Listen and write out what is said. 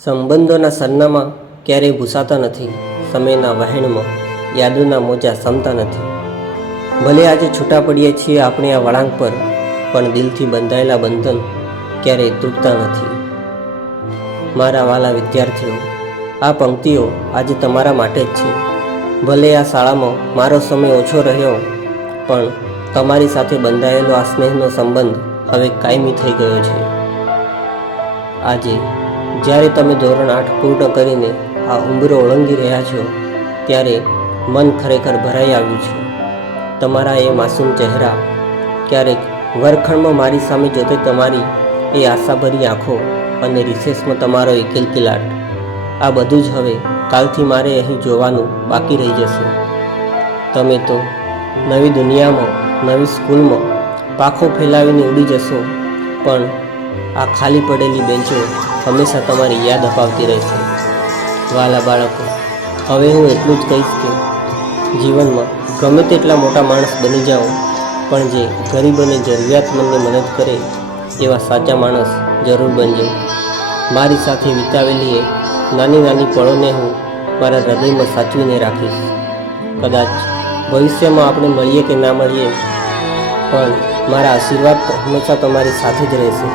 સંબંધોના સરનામા ક્યારેય ભૂસાતા નથી. સમયના વહેણમાં યાદોના મોજા સમતા નથી. ભલે આજે છૂટા પડીએ છીએ આપણે આ વળાંક પર, પણ દિલથી બંધાયેલા બંધન ક્યારેય તૂટતા નથી. મારા વાલા વિદ્યાર્થીઓ, આ પંક્તિઓ આજે તમારા માટે જ છે. ભલે આ શાળામાં મારો સમય ઓછો રહ્યો, પણ તમારી સાથે બંધાયેલો આ સ્નેહનો સંબંધ હવે કાયમી થઈ ગયો છે. આજે જ્યારે તમે ધોરણ 8 પૂર્ણ કરીને આ ઉંબરો ઓળંગી રહ્યા છો, ત્યારે મન ખરેખર ભરાઈ આવ્યું છે. તમારા એ માસૂમ ચહેરા, ક્યારેક વર્ગખંડમાં મારી સામે જોતે તમારી એ આશાભરી આંખો અને રિસેસમાં તમારો એ કિલકિલાટ, આ બધું જ હવે કાલથી મારે અહીં જોવાનું બાકી રહી જશે. તમે તો નવી દુનિયામાં, નવી સ્કૂલમાં પાંખો ફેલાવીને ઉડી જશો, પણ આ ખાલી પડેલી બેન્ચો હંમેશા તમારી યાદ અપાવતી રહેશે. વાલા બાળકો, હવે હું એટલું જ કહીશ કે જીવનમાં ગમે તેટલા મોટા માણસ બની જાઓ, પણ જે ગરીબ અને જરૂરિયાતમંદને મદદ કરે એવા સાચા માણસ જરૂર બનજો. મારી સાથે વિતાવેલી એ નાની નાની પળોને હું મારા હૃદયમાં સાચવીને રાખીશ. કદાચ ભવિષ્યમાં આપણે મળીએ કે ના મળીએ, પણ મારા આશીર્વાદ હંમેશા તમારી સાથે જ રહેશે.